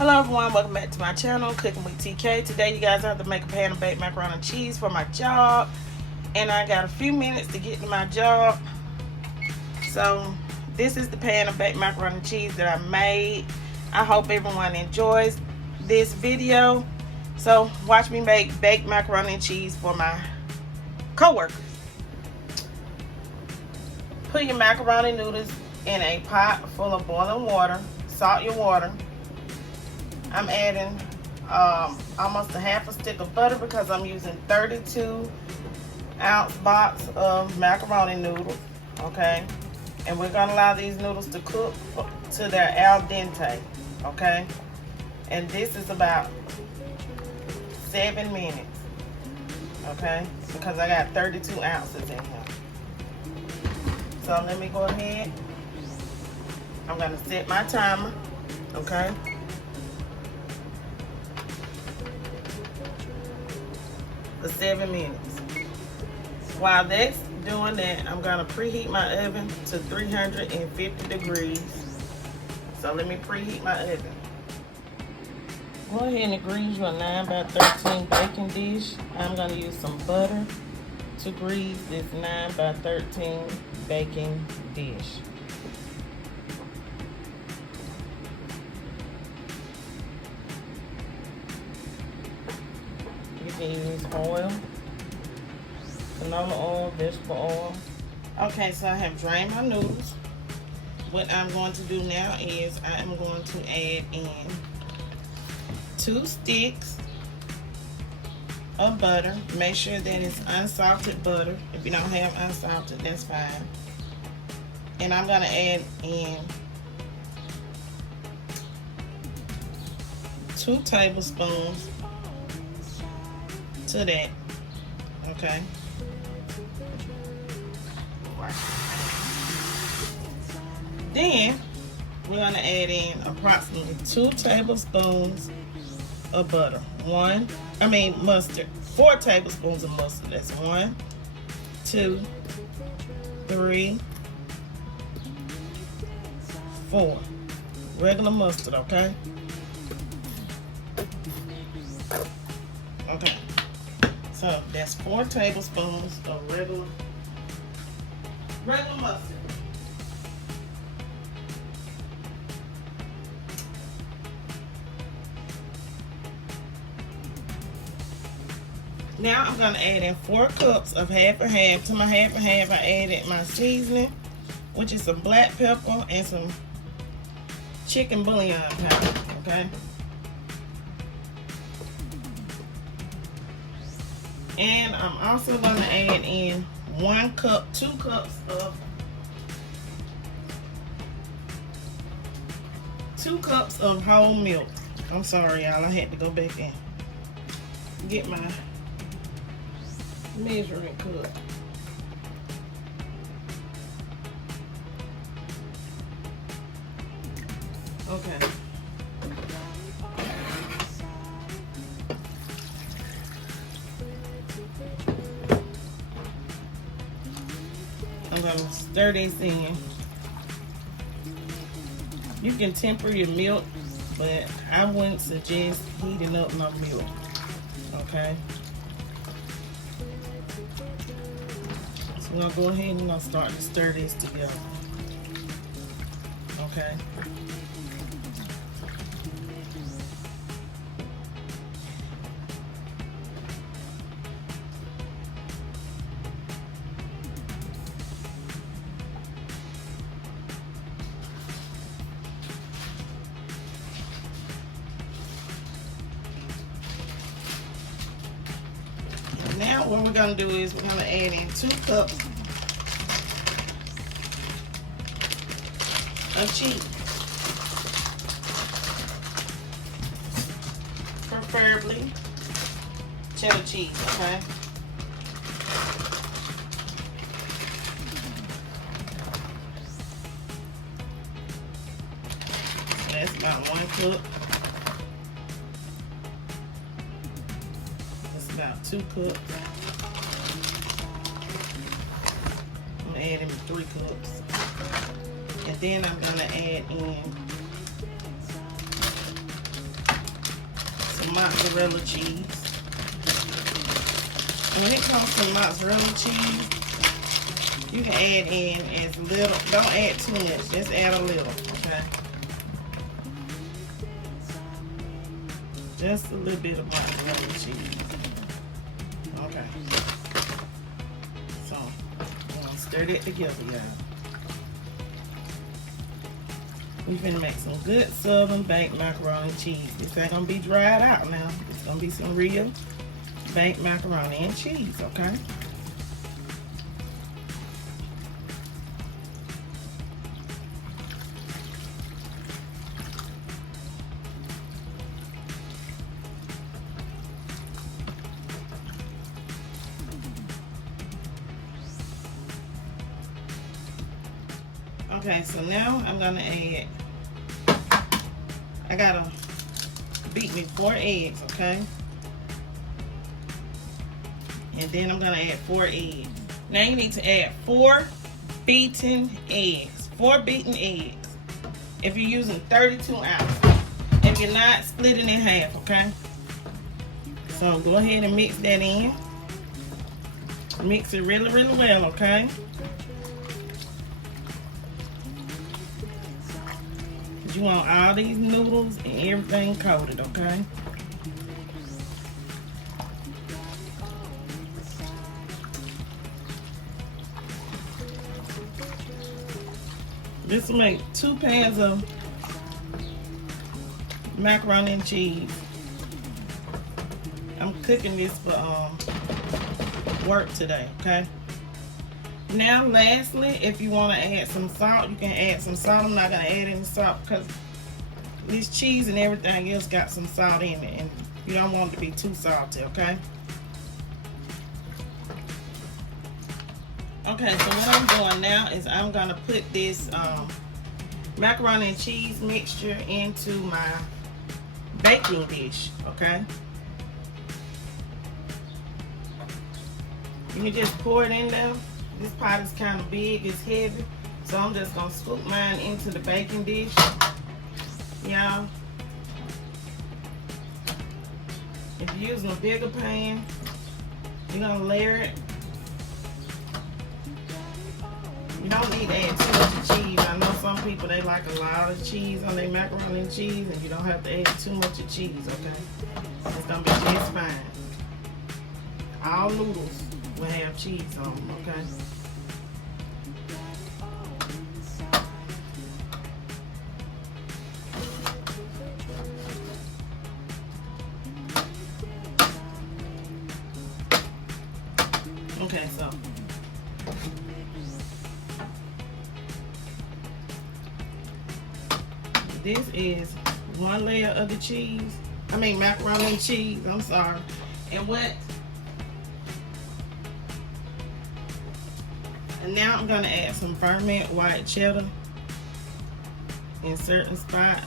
Hello everyone, welcome back to my channel, Cooking with TK. Today you guys have to make a pan of baked macaroni and cheese for my job. And I got a few minutes to get to my job. So this is the pan of baked macaroni and cheese that I made. I hope everyone enjoys this video. So watch me make baked macaroni and cheese for my co-workers. Put your macaroni noodles in a pot full of boiling water. Salt your water. I'm adding almost a half a stick of butter because I'm using 32-ounce box of macaroni noodles, okay? And we're gonna allow these noodles to cook to their al dente, okay? And this is about 7 minutes, okay? Because I got 32 ounces in here. So let me go ahead. I'm gonna set my timer, okay? For 7 minutes. While that's doing that, I'm gonna preheat my oven to 350 degrees. So let me preheat my oven. Go ahead and grease your 9 by 13 baking dish. I'm gonna use some butter to grease this 9 by 13 baking dish. You can use oil, canola oil, vegetable oil. Okay, so I have drained my noodles. What I'm going to do now is I am going to add in 2 sticks of butter. Make sure that it's unsalted butter. If you don't have unsalted, that's fine. And I'm going to add in 2 tablespoons to that, okay? Then we're gonna add in approximately 2 tablespoons of butter. Mustard. 4 tablespoons of mustard. That's 1, 2, 3, 4. Regular mustard, okay? Okay. So that's 4 tablespoons of regular mustard. Now I'm going to add in 4 cups of half and half. To my half and half, I added my seasoning, which is some black pepper and some chicken bouillon powder, okay? And I'm also going to add in 2 cups of 2 cups of whole milk. I'm sorry, y'all. I had to go back and get my measuring cup. Okay. I'm going to stir this in. You can temper your milk, but I wouldn't suggest heating up my milk, okay? So I'm going to go ahead and I'll start to stir this together, okay? Now what we're going to do is we're going to add in 2 cups of cheese. Preferably cheddar cheese, okay? So that's about 1 cup. About 2 cups. I'm gonna add in 3 cups. And then I'm gonna add in some mozzarella cheese. And when it comes to mozzarella cheese, you can add in as little. Don't add too much. Just add a little, okay? Just a little bit of mozzarella cheese. Okay. So, I'm gonna stir that together, y'all. We finna make some good southern baked macaroni cheese. This ain't gonna be dried out now. It's gonna be some real baked macaroni and cheese, okay? Okay, so now I'm gonna add, I gotta beat me 4 eggs, okay? And then I'm gonna add 4 eggs. Now you need to add 4 beaten eggs. 4 beaten eggs. If you're using 32 ounces. If you're not, split it in half, okay? So go ahead and mix that in. Mix it really, really well, okay? You want all these noodles and everything coated, okay? This will make 2 pans of macaroni and cheese. I'm cooking this for work today, okay? Now, lastly, if you want to add some salt, you can add some salt. I'm not going to add any salt because this cheese and everything else got some salt in it, and you don't want it to be too salty, okay? Okay, so what I'm doing now is I'm going to put this macaroni and cheese mixture into my baking dish, okay? You can just pour it in there. This pot is kind of big, it's heavy, so I'm just gonna scoop mine into the baking dish, y'all. If you're using a bigger pan, you're gonna layer it. You don't need to add too much cheese. I know some people, they like a lot of cheese on their macaroni and cheese, and you don't have to add too much of cheese, okay? It's gonna be just fine. All noodles will have cheese on them, okay? Okay, so this is 1 layer of the cheese. I mean macaroni and cheese, I'm sorry. And now I'm gonna add some ferment white cheddar in certain spots,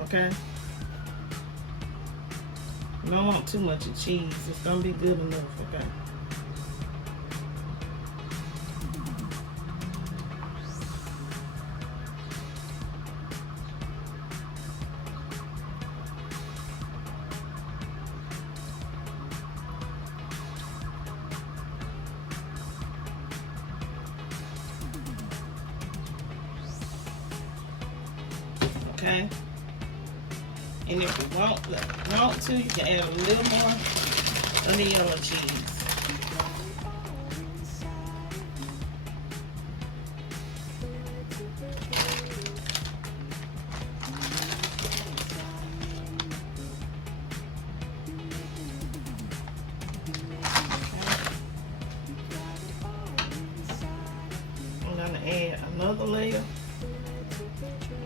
okay? You don't want too much of cheese. It's gonna be good enough, okay? Okay, and if you want to, you can add a little more of the yellow cheese. I'm gonna add another layer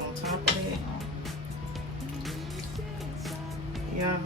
on top of that. Yeah.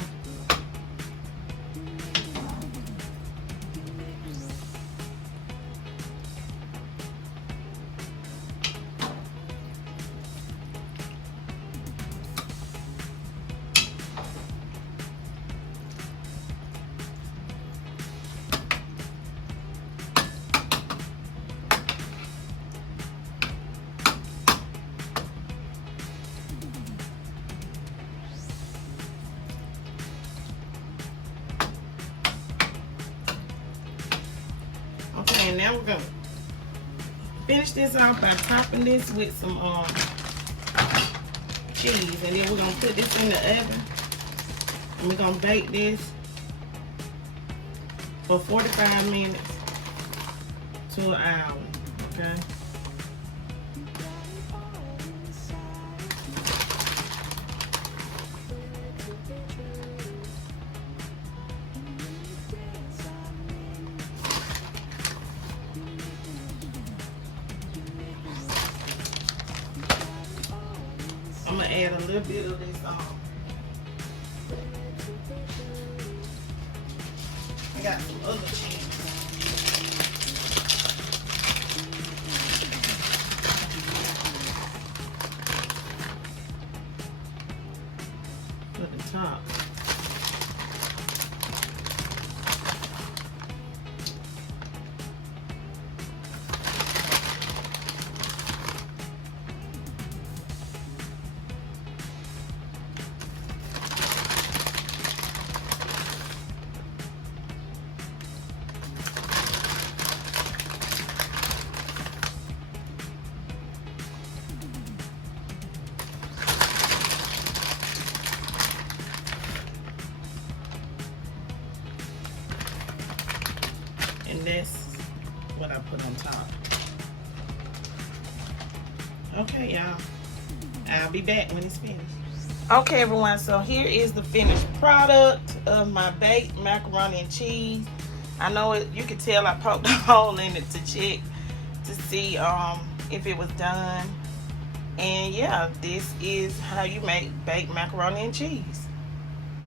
And now we're gonna finish this off by topping this with some cheese, and then we're gonna put this in the oven, and we're gonna bake this for 45 minutes to an hour. Okay. I'm gonna add a little bit of this I got some other cheese. At the top. And that's what I put on top. Okay, y'all. I'll be back when it's finished. Okay, everyone. So here is the finished product of my baked macaroni and cheese. I know it. You can tell I poked a hole in it to check to see if it was done. And yeah, this is how you make baked macaroni and cheese.